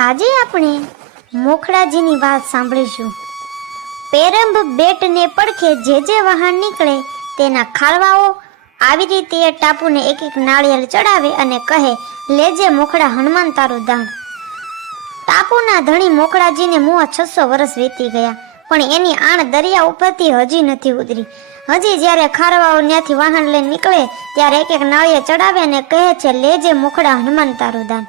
આજે આપણે મોખડાજીની વાત સાંભળીશું। પેરંબ બેટને પડખે જે વાહન નીકળે તેના ખારવાઓ આવી રીતે એ ટાપુને એક એક નાળિયેર ચડાવે અને કહે, લેજે મોખડા હનુમાન તારું દાન। ટાપુના ધણી મોખડાજીને મુઆ 600 વર્ષ વીતી ગયા, પણ એની આણ દરિયા ઉપરથી હજી નથી ઉતરી। હજી જ્યારે ખારવાઓ ત્યાંથી વાહન લઈને નીકળે ત્યારે એક એક નાળિયેર ચડાવે અને કહે છે, લેજે મોખડા હનુમાન તારું દાન।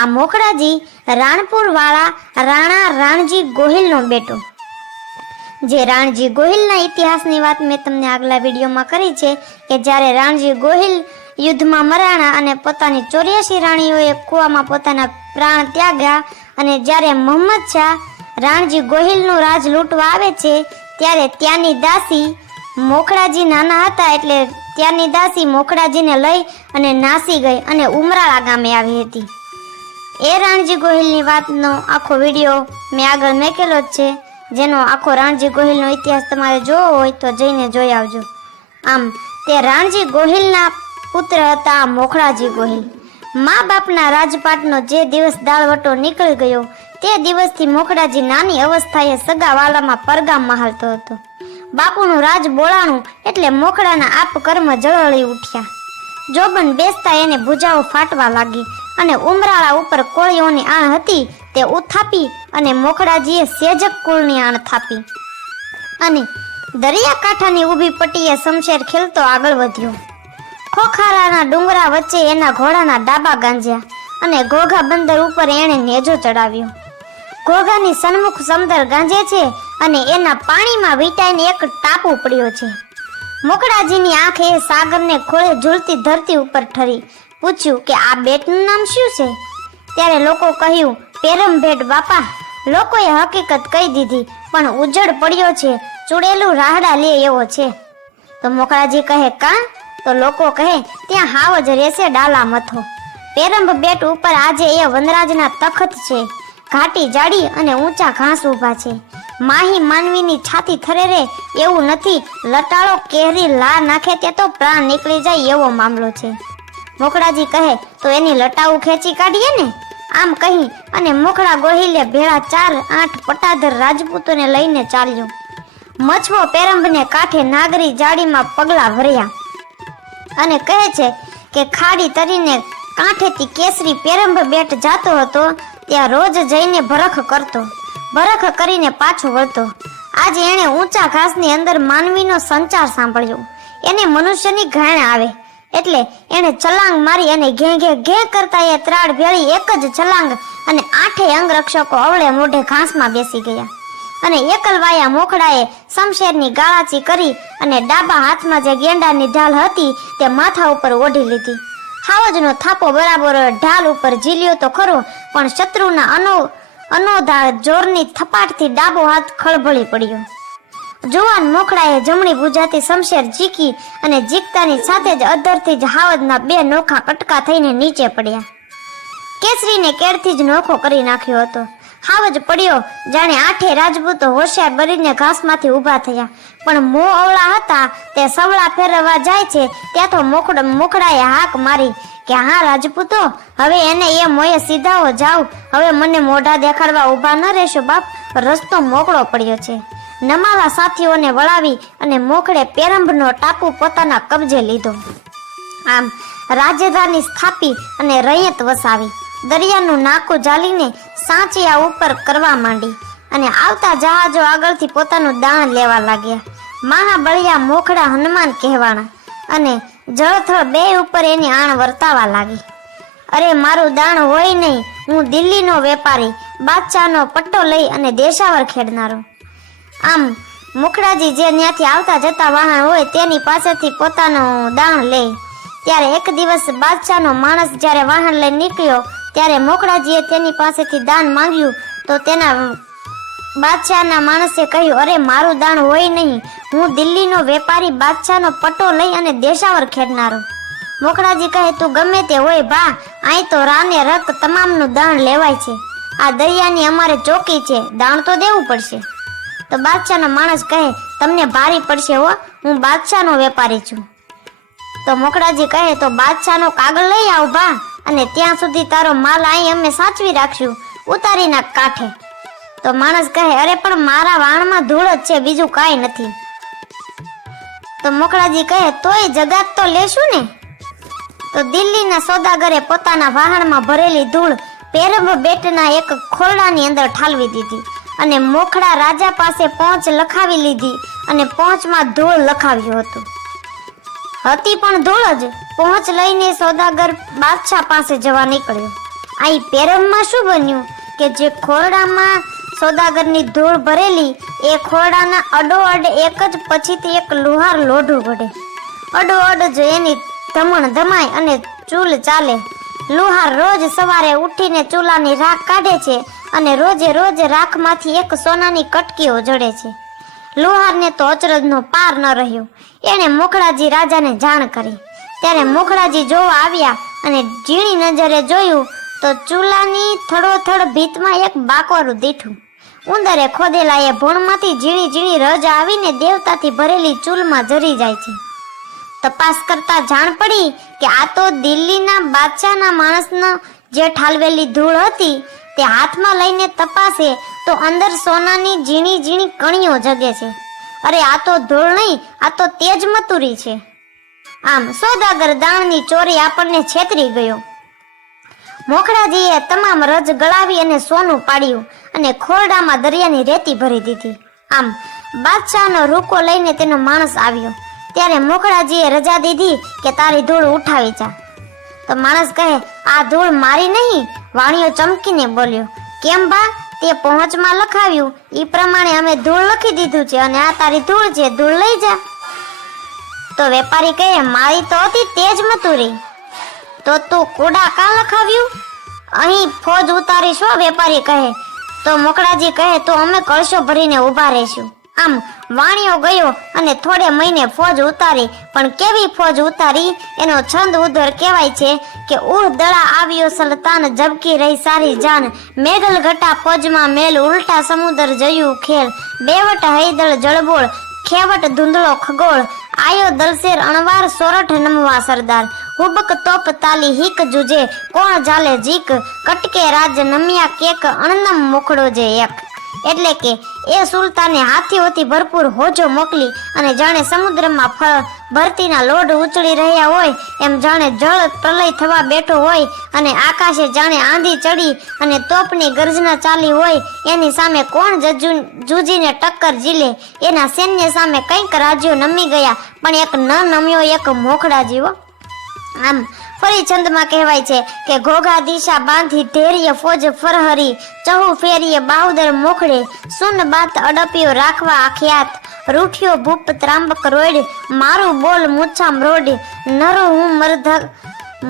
આ મોખડાજી રાણપુર વાળા રાણા રાણજી ગોહિલનો બેટો। જે રાણજી ગોહિલના ઇતિહાસની વાત મેં તમને આગલા વિડીયોમાં કરી છે કે જ્યારે રાણજી ગોહિલ યુદ્ધમાં મરાણા અને પોતાની 84 રાણીઓએ કૂવામાં પોતાના પ્રાણ ત્યાગ્યા અને જ્યારે મોહમ્મદ શાહ રાણજી ગોહિલનું રાજ લૂંટવા આવે છે ત્યારે ત્યાંની દાસી મોખડાજી નાના હતા એટલે ત્યાંની દાસી મોખડાજીને લઈ અને નાસી ગઈ અને ઉમરાળા ગામે આવી હતી। એ રાણજી ગોહિલની વાતનો આખો વિડીયો મેં આગળ મેકેલો જ છે, જેનો આખો રાણજી ગોહિલનો ઇતિહાસ તમારે જોવો હોય તો જઈને જોઈ આવજો। આમ તે રાણજી ગોહિલના પુત્ર હતા મોખડાજી ગોહિલ। મા બાપના રાજપાટનો જે દિવસ દાળવટો નીકળી ગયો તે દિવસથી મોખડાજી નાની અવસ્થાએ સગા વાલામાં પરગામમાં હાલતો હતો। બાપુનું રાજ બોલાણું એટલે મોખડાના આપ કર્મ જળહળી ઉઠ્યા। જોબન બેસતા એને ભુજાઓ ફાટવા લાગી અને ઉમરાળા ઉપર કોળીઓની આણ હતી તે ઉથાપી અને મોખડાજીએ સેજક કુળની આણ થાપી અને દરિયાકાંઠાની ઊભી પટ્ટીએ શમશેર ખેલતો આગળ વધ્યો। ખોખારાના ડુંગરા વચ્ચે એના ઘોડાના ડાબા ગાંજ્યા અને ઘોઘા બંદર ઉપર એણે નેજો ચડાવ્યો। ઘોઘાની સન્મુખ સમદર ગાંજે છે અને એના પાણીમાં વીંટાઈને એક ટાપુ પડ્યો છે। મોખડાજીની આંખ એ સાગરને ખોળે ઝૂલતી ધરતી ઉપર ઠરી। પૂછ્યું કે આ બેટનું નામ શું છે? ત્યારે લોકો કહ્યું, પેરમ બેટ બાપા। લોકોએ હકીકત કહી દીધી, પણ ઉજળ પડ્યો છે, ચૂડેલું રાહડા લે એવો છે। તો મોખડાજી કહે, કાં? તો લોકો કહે, ત્યાં હાવ જ રહેશે ડાલા મથો। પેરંબ બેટ ઉપર આજે એ વનરાજના તખત છે। ઘાટી જાડી અને ઊંચા ઘાસ ઊભા છે। માહી માનવીની છાતી થરેરે એવું નથી, લટાળો કેરી લા નાખે તે તો પ્રાણ નીકળી જાય એવો મામલો છે। મોખડાજી કહે, તો એની લટાવું ખેંચી કાઢીએ ને? આમ કહી અને મોખડા ગોહિલે ભેળા 4-8 પટાધર રાજપૂતોને લઈને ચાલ્યો। મછવો પેરંબને કાંઠે નાગરી જાડીમાં પગલા ભર્યા અને કહે છે કે ખાડી તરીને કાંઠેથી કેસરી પેરંબ બેટ જાતો હતો ત્યાં રોજ જઈને ભરખ કરતો, ભરખ કરીને પાછો વળતો। આજે એણે ઊંચા ઘાસની અંદર માનવીનો સંચાર સાંભળ્યો। એને મનુષ્યની ઘાણ આવે એટલે એણે છલાંગ મારી અને ઘે ઘે ઘે કરતા એ ત્રાડ ભેળી એક જ છલાંગ અને 8 અંગરક્ષકો અવળે મોઢે ઘાસમાં બેસી ગયા અને એકલવાયા મોખડાએ શમશેરની ગાળાચી કરી અને ડાબા હાથમાં જે ગેંડાની ઢાલ હતી તે માથા ઉપર ઓઢી લીધી। હાવજનો થાપો બરાબર ઢાલ ઉપર ઝીલ્યો તો ખરો, પણ શત્રુના અનોધા જોરની થપાટથી ડાબો હાથ ખળભળી પડ્યો। જુવાન મોખડાએ જમણી ભુજાથી શમશેર ઝીકી અને ઝીકતાની સાથે જ અધરથી જ હાવજના 2 નોખા કટકા થઈને નીચે પડ્યા। કેસરીને કેળથી જ નોખો કરી નાખ્યો હતો। હાવજ પડ્યો જાણે 8 રાજપૂતો હોશિયાર બનીને ઘાસમાંથી ઊભા થયા, પણ મોં અવળા હતા તે સવળા ફેરવવા જાય છે ત્યાં તો મોખડાએ હાક મારી કે હા રાજપૂતો, હવે એને એ મોયે સીધાઓ જાવ, હવે મને મોઢા દેખાડવા ઊભા ન રહેશો બાપ, રસ્તો મોકળો પડ્યો છે। નમાવા સાથીઓને વળાવી અને મોખડે પેરંબનો ટાપુ પોતાના કબજે લીધો। આમ રાજધાની સ્થાપી અને રૈયત વસાવી। દરિયાનું નાકું જાલીને સાંચિયા ઉપર કરવા માંડી અને આવતા જહાજો આગળથી પોતાનું દાણ લેવા લાગ્યા। મહાબળિયા મોખડા હનુમાન કહેવાના અને જળથળ 2 ઉપર એની આણ વર્તાવા લાગી। અરે મારું દાણ હોય નહીં, હું દિલ્હીનો વેપારી, બાદશાહનો પટ્ટો લઈ અને દેશાવર ખેડનારો। આમ મોખડાજી જે ત્યાંથી આવતા જતા વાહન હોય તેની પાસેથી પોતાનું દાણ લે। ત્યારે એક દિવસ બાદશાહનો માણસ જ્યારે વાહન લઈને નીકળ્યો ત્યારે મોખડાજીએ તેની પાસેથી દાન માંગ્યું તો તેના બાદશાહના માણસે કહ્યું, અરે મારું દાણ હોય નહીં, હું દિલ્હીનો વેપારી, બાદશાહનો પટ્ટો લઈ અને દેશાવર ખેડનારો। મોખડાજી કહે, તું ગમે તે હોય ભા, અહીં તો રાને રક તમામનું દાણ લેવાય છે। આ દરિયાની અમારે ચોકી છે, દાણ તો દેવું પડશે। તો બાદશાહનો માણસ કહે, તમને ભારી પડશે હો, હું બાદશાહનો વેપારી છું। તો મોખડાજી કહે, તો બાદશાહનો કાગળ લઈ આવ ભા, અને ત્યાં સુધી તારો માલ અહીં અમે સાચવી રાખશું, ઉતારી નાખ કાંઠે. તો માણસ કહે, અરે પણ મારા વાણમાં ધૂળ જ છે, બીજું કાંઈ નથી. તો મોકળાજી કહે, તોય જગાત તો લેશું ને. તો દિલ્હીના સોદાગરે પોતાના વાહનમાં ભરેલી ધૂળ પેરંબ બેટના એક ખોરડાની અંદર ઠાલવી દીધી અને મોખડા રાજા પાસે પહોંચ લખાવી લીધી અને પહોંચમાં ધૂળ લખાવ્યું હતું. હતી પણ ધૂળ જ. પહોંચ લઈને સોદાગર બાદશાહ પાસે જવા નીકળ્યો. અહીં પેરંબમાં શું બન્યું કે જે ખોરડામાં સોદાગરની ધૂળ ભરેલી એ ખોરડાના અડોઅડ એક જ પછીથી એક લુહાર લોઢું વડે અડોઅડ જ એની ધમણ ધમાય અને ચૂલ ચાલે. લુહાર રોજ સવારે ઉઠીને ચૂલાની રાખ કાઢે છે અને રોજે રોજ રાખમાંથી એક સોનાની કટકીઓ જડે છે. લુહારને તો અચરજનો પાર ન રહ્યો. એણે મોખડાજી રાજાને જાણ કરી. ત્યારે મોખડાજી જોવા આવ્યા અને ઝીણી નજરે જોયું તો ચૂલાની થડોથડ ભીતમાં એક બાકોરું દીઠું. ઉંદરે ખોદેલા એ ભોણમાંથી ઝીણી ઝીણી રજ આવીને દેવતાથી ભરેલી ચૂલમાં જરી જાય છે. તપાસ કરતા જાણ પડી કે આ તો દિલ્હીના બાદશાહના માણસનો જે ઠાલવેલી ધૂળ હતી તે હાથમાં લઈને તપાસે તો અંદર સોનાની ઝીણી ઝીણી કણીઓ જગે છે. અરે આ તો ધૂળ નહીં, આ તો તેજ મતુરી છે. આમ સોદાગર દાણની ચોરી આપણને છેતરી ગયો. મોખડાજીએ તમામ રજ ગળાવી અને સોનું પાડ્યું અને ખોરડામાં દરિયાની રેતી ભરી દીધી. આમ બાદશાહનો રૂકો લઈને તેનો માણસ આવ્યો. ત્યારે મોખડાજીએ રજા દીધી કે તારી ધૂળ ઉઠાવી જા. તો માણસ કહે, આ ધૂળ મારી નહીં. વાણિયો ચમકીને બોલ્યો, કેમ બા? તે પહોંચમાં લખાવ્યું એ પ્રમાણે અમે ધૂળ લખી દીધું છે અને આ તારી ધૂળ છે, ધૂળ લઈ જા. તો વેપારી કહે, મારી તો હતી તેજ મતુરી. તો તું કુડા કાં લખાવ્યું? અહીં ફોજ ઉતારી છો? વેપારી કહે. તો મોકળાજી કહે, તો અમે કળશો ભરીને ઊભા રહીશું. આમ વાણિયો ગયો અને થોડે મહિને ફોજ ઉતારી. પણ કેવી ફોજ ઉતારી એનો છંદ ઉધર કહેવાય છે કે ઉહ દળા આવ્યો સલતાન, જબકી રહી સારી જાન. મેઘલ ઘટા ફોજમાં મેલ, ઉલટા સમુદર જયું ખેલ. બેવટ હૈદળ જળબોળ, ખેવટ ધૂંધળો ખગોળ. આયો દલસેર અણવાર, સોરઠ નમવા સરદાર. હુબક તોપ તાલી હિક જુજે, કોણ જાલે જીક. કટકે રાજ નમ્યા કેક, અણનમ મોખડો જે એક. એટલે કે એ સુલતાને હાથીઓથી ભરપૂર હોજો મોકલી અને જાણે સમુદ્રમાં ભરતીના લોઢ ઉછળી રહ્યા હોય એમ જાણે જળ પ્રલય થવા બેઠો હોય અને આકાશે જાણે આંધી ચડી અને તોપની ગર્જના ચાલી હોય એની સામે કોણ જૂજીને ટક્કર ઝીલે. એના સૈન્ય સામે કંઈક રાજ્યો નમી ગયા પણ એક ન નમ્યો એક મોખડા જીવો. આમ ફરી છંદમાં કહેવાય છે કે ઘોઘા દિશા બાંધી ધૈર્ય ફોજ ફરહરી, ચહુ ફેરીએ બાઉદર મોખડે. સુન બાત અડપ્યો રાખવા આખ્યાત, રૂઠ્યો ભૂપ ત્રાંબક રોડ. મારું બોલ મૂછામ રોડ, નરો હું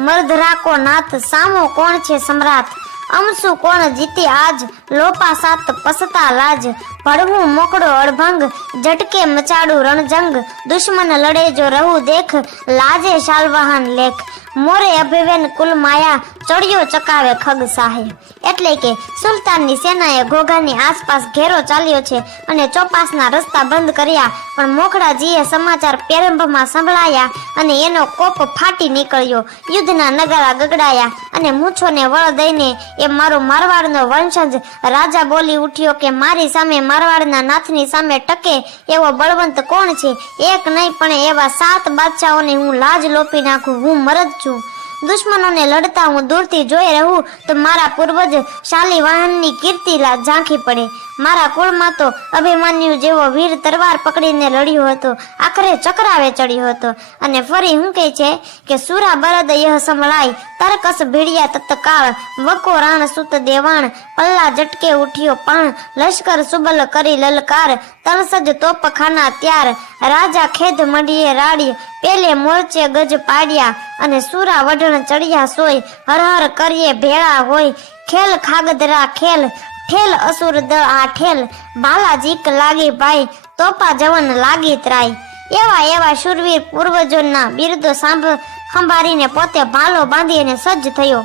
મર્ધરાકો નાથ. સામો કોણ છે સમ્રાટ, અમસુ કોણ જીતી આજ. લોપા સાત પસતા લાજ, ભડવું મોકળો અડભંગ. ઝટકે મચાડું રણજંગ, દુશ્મન લડે જો રહું દેખ. લાજે શાલવાહન લેખ, મોરે અભિવેન કુલ માયા. ચડિયો ચકાવે ખગ સાહે. એટલે કે સુલતાનની સેનાએ ઘોઘાની આસપાસ ઘેરો ચાલ્યો છે અને ચોપાસના રસ્તા બંધ કર્યા. પણ મોખડાજીએ સમાચાર પેરંબમાં સંભળાયા અને એનો કોપ ફાટી નીકળ્યો. યુદ્ધના નગારા ગગડાયા અને મૂછોને વળ દઈને એ મારો મારવાડનો વંશજ રાજા બોલી ઉઠ્યો કે મારી સામે મારવાડના નાથની સામે ટકે એવો બળવંત કોણ છે? એક નહીં પણ એવા 7 બાદશાહોને હું લાજ લોપી નાખું. હું મરદ છું. દુશ્મનોને લડતા હું દૂરથી જોઈ રહું તો મારા પૂર્વજ શાલિવાહનની કીર્તિ ઝાંખી પડે. મારા કુળમાં તો અભિમન્યુ જેવો વીર તરવાર પકડીને લડ્યો હતો, આખરે ચક્રાવે ચડ્યો હતો. અને ફરી હું કહે છે કે સુરા બરદ યહ સંભળાય, તરકસ ભીડિયા તત્કાળ. વકો રાણ સુત દેવાણ, પલ્લા ઝટકે ઉઠ્યો પાણ. લશ્કર સુબલ કરી લલકાર, તલસજ તોપખાના ત્યાર. રાજા ખેદ મંડીએ રાડી, પેલે મોરચે ગજ પાડ્યા. અને સુરા વઢણ ચડ્યા સોય, હર હર કરીએ ભેળા હોય. ખેલ ખાગદરા ખેલ, ઠેલ અસુર દ આ ઠેલ. બાલાજીક લાગી ભાઈ, તોપા જવન લાગી ત્રાય. એવા એવા શૂરવીર પૂર્વજોના બિરદો સંભાળીને પોતે ભાલો બાંધી અને સજ્જ થયો.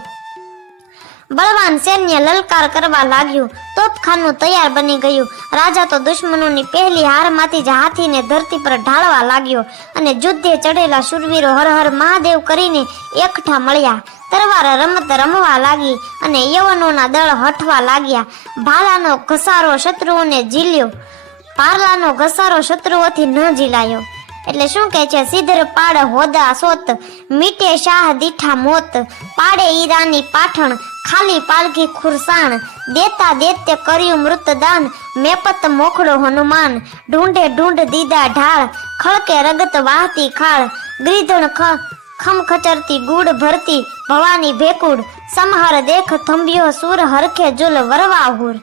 બળવાન સૈન્ય લલકાર કરવા લાગ્યું. તોપખાનું તૈયાર બની ગયું. રાજા તો દુશ્મનોની પહેલી હારમાંથી જ હાથીને ધરતી પર ઢાળવા લાગ્યો અને યુદ્ધે ચડેલા શૂરવીરો હર હર મહાદેવ કરીને એકઠા મળ્યા. તરવાર રમત રમવા લાગી અને યવનોના દળ હઠવા લાગ્યા. ભાલાનો ઘસારો શત્રુઓને ઝીલ્યો, પારલાનો ઘસારો શત્રુઓથી ન ઝીલાયો. એટલે શું કહે છે? સિદ્ધર પાડ હોદા સોત, મીટે શાહ દીઠા મોત, પાડે ઈરાની પાઠણ, ખાલી પાલખી ખુરસાણ, દેતા દૈત્ય કર્યું મૃતદાન, મેપત મોખડો હનુમાન, ઢૂંઢે ઢૂંઢ દીદા ઢાળ, ખળકે રગત વાહતી ખાળ, ગ્રીધણ ખમ ખચરતી ગુડ ભરતી, ભવાની ભેકુડ, સમહર દેખ થંભ્યો સુર, હરખે જુલ વરવાહુર.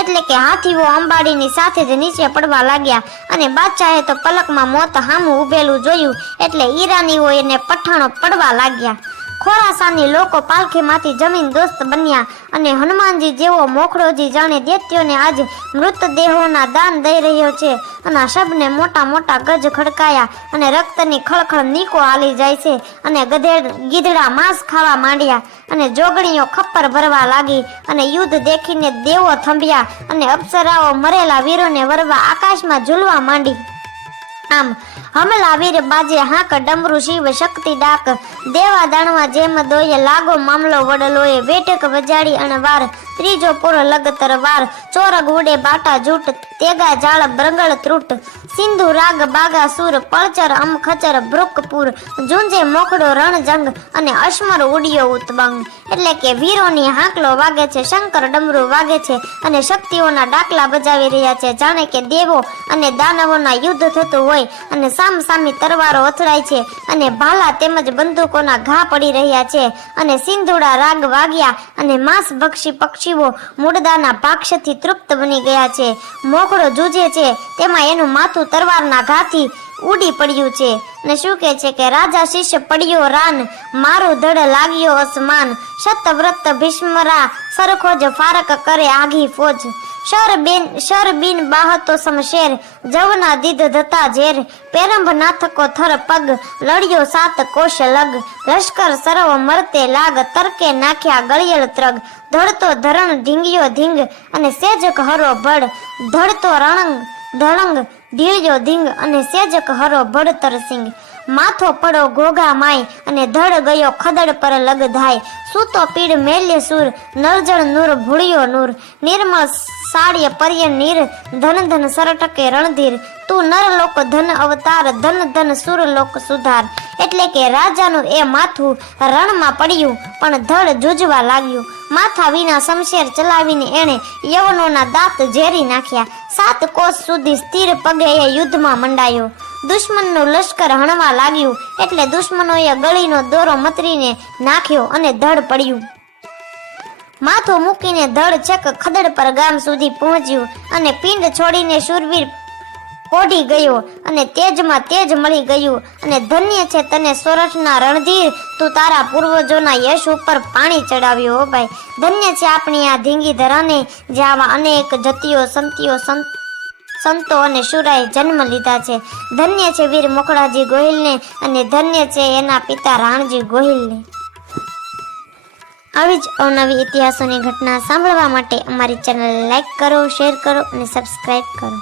એટલે કે હાથીઓ અંબાડીની સાથે જ નીચે પડવા લાગ્યા અને બાદશાહે તો પલકમાં મોત હામું ઉભેલું જોયું એટલે ઈરાનીઓ એને પઠાણો પડવા લાગ્યા. ખોરાસાની લોકો પાલખીમાંથી જમીન દોસ્ત બન્યા અને હનુમાનજી જેવો મોખડોજી જાણે દૈત્યોને આજ મૃતદેહોના દાન દઈ રહ્યો છે. અને આ શબને મોટા મોટા ગજ ખડકાયા અને રક્તની ખળખળ નીકો હાલી જાય છે અને ગીધડા માંસ ખાવા માંડ્યા અને જોગણીઓ ખપ્પર ભરવા લાગી અને યુદ્ધ દેખીને દેવો થંભ્યા અને અપ્સરાઓ મરેલા વીરોને વરવા આકાશમાં ઝૂલવા માંડી. આમ હમલા વીર બાજે હાક, ડમરું શિવ શક્તિ ડાક, દેવા દાણવા જેમ દોય, લાગો મામલો વડલોએ, વેટક વજાડી અણવાર, ત્રીજો પૂરો લગતર વાર, ચોરગ ઉડે બાટા જૂટ, તેગા જાળ બ્રંગળ ત્રુટ, સિંધુ રાગ બાગા સુર, પળચર અમ ખચર ભૃકપુર, ઝુંજે મોખડો રણજંગ અને અશ્મર ઉડિયો ઉતબંગ. એટલે કે વીરોની હાંકલો વાગે છે, શંકર ડમરું વાગે છે અને શક્તિઓના ડાકલા બજાવી રહ્યા છે. જાણે કે દેવો અને દાનવોના યુદ્ધ થતું હોય અને સામસામી તરવારો અથડાય છે અને ભાલા તેમજ બંદૂકોના ઘા પડી રહ્યા છે અને સિંધુડા રાગ વાગ્યા અને માંસ ભક્ષી પક્ષીઓ મૂળદાના ભાક્ષથી તૃપ્ત બની ગયા છે. મોખડો જૂજે છે, તેમાં એનું માથું તરવારના ઘાથી ઉડી પડ્યું છે. ને શું કહે છે કે રાજા શિષ્ય પડ્યો રાન, મારું ધડ લાગ્યો અસમાન, શતવ્રત ભીષ્મરા સરખો જ ફારક કરે આઘી ફોજ, શરબીન બાહતો સમશેર, જવના દીધ ધતા ઝેર, પેરંભ નાથકો થર પગ, લડ્યો સાત કોશ લગ, લશ્કર સર્વ મરતે લાગ, તરકે નાખ્યા ગળિયલ ત્રગ, ધડતો ધરણ ઢીંગ્યો ધીંગ અને સેજક હરો ભડ, ધડતો રણંગ ધળંગ ઢીળ્યો ધીંગ અને સેજક હરો ભડતર સિંગ, માથો પડો ઘોઘા માય અને ધડ ગયો ખદડ પર લગ ધાય, સૂતો પીડ મેલ્ય સુર, નરજળ નૂર ભૂળ્યો નૂર, નિર્મળ સાડ્ય પર્ય નીર, ધન ધન સરટકે રણધીર, તું નર લોક ધન અવતાર, ધન ધન સુર લોક સુધાર. એટલે કે રાજાનું એ માથું રણમાં પડ્યું પણ ધડ જૂજવા લાગ્યું. માથા વિના શમશેર ચલાવીને એણે યવનોના દાંત ઝેરી નાખ્યા. 7 કોસ સુધી સ્થિર પગે એ યુદ્ધમાં મંડાયો. દુશ્મનનું લશ્કર હણવા લાગ્યું એટલે દુશ્મનોએ ગળીનો દોરો મતરીને નાખ્યો અને ધડ પડ્યું. માથું મૂકીને ધડ છક ખદડ પર ગામ સુધી પહોંચ્યું અને પિંડ છોડીને શૂરવીર પોઢી ગયો અને તેજમાં તેજ મળી ગયું. અને ધન્ય છે તને સોરઠના રણધીર, તું તારા પૂર્વજોના યશ ઉપર પાણી ચડાવ્યું. હો ભાઈ, ધન્ય છે આપણી આ ધીંગી ધરાને, જે આવા અનેક જતીઓ સંતો અને શુરાએ જન્મ લીધા છે. ધન્ય છે વીર મોખડાજી ગોહિલને અને ધન્ય છે એના પિતા રાણજી ગોહિલને. આવી જ અવનવી ઇતિહાસોની ઘટના સાંભળવા માટે અમારી ચેનલ લાઈક કરો, શેર કરો અને સબસ્ક્રાઈબ કરો.